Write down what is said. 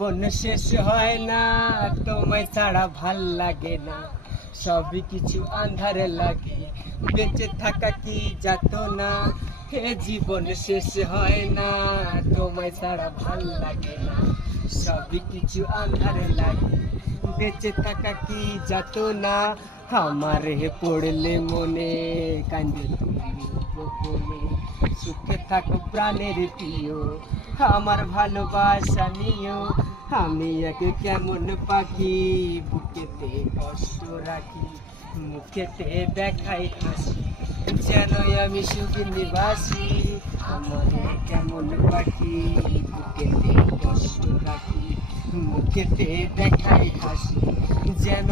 জীবন শেষ হয় না, তোমায় ছাড়া ভাল লাগে না, সবই কিছু আন্ধারে লাগে, বেঁচে থাকা কি যাত না। হে জীবন শেষ হয় না, তোমায় ছাড়া ভাল লাগে না, সবই কিছু আন্ধারে লাগে, বেঁচে থাকা কি যাত না। আমার হে পড়লে মনে কান্দে তুমি গোপনে, সুখে থাকো প্রাণের প্রিয়, আমার ভালোবাসা নিও। আমি এক কেমন পাখি, বুকেতে কষ্ট রাখি, মুখেতে দেখাই হাসি, যেন আমি সুখী নিবাসী। আমার কেমন পাখি, বুকেতে কষ্ট রাখি, মুখেতে দেখাই হাসি, যেন